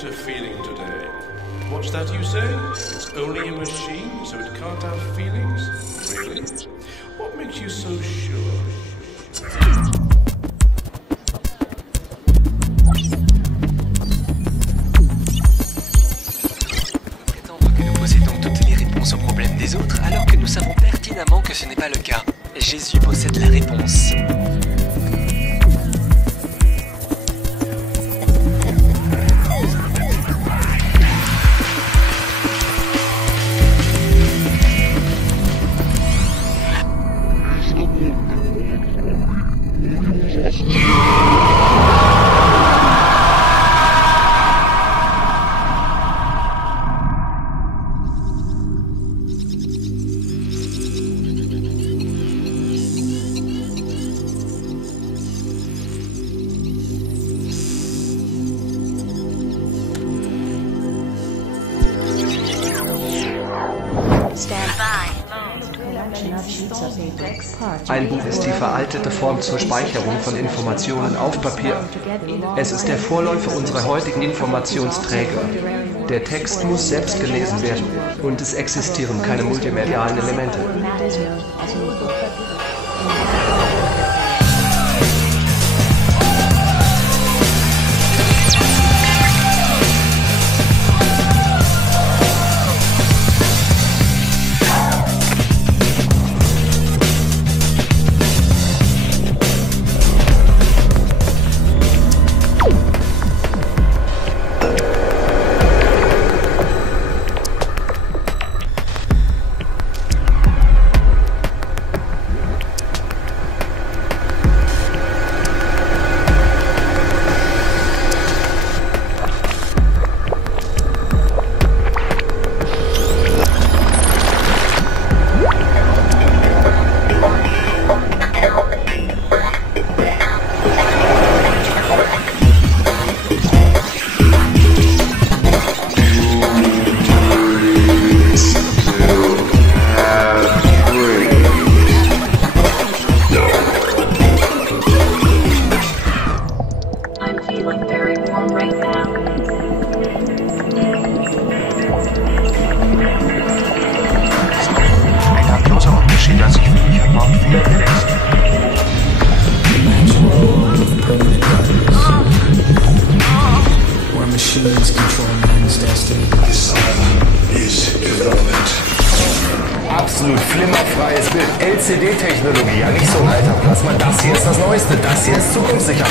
computer feeling today? What's that you say? It's only a machine, so it can't have feelings? Really? What makes you so sure? Prétendre que nous possédons toutes les réponses aux problèmes des autres alors que nous savons pertinemment que ce n'est pas le cas. Jésus possède la réponse. Ein Buch ist die veraltete Form zur Speicherung von Informationen auf Papier. Es ist der Vorläufer unserer heutigen Informationsträger. Der Text muss selbst gelesen werden und es existieren keine multimedialen Elemente. Absolut flimmerfreies Bild. LCD-Technologie, ja nicht so ein alter Plasma. Das hier ist das Neueste, das hier ist zukunftssicher.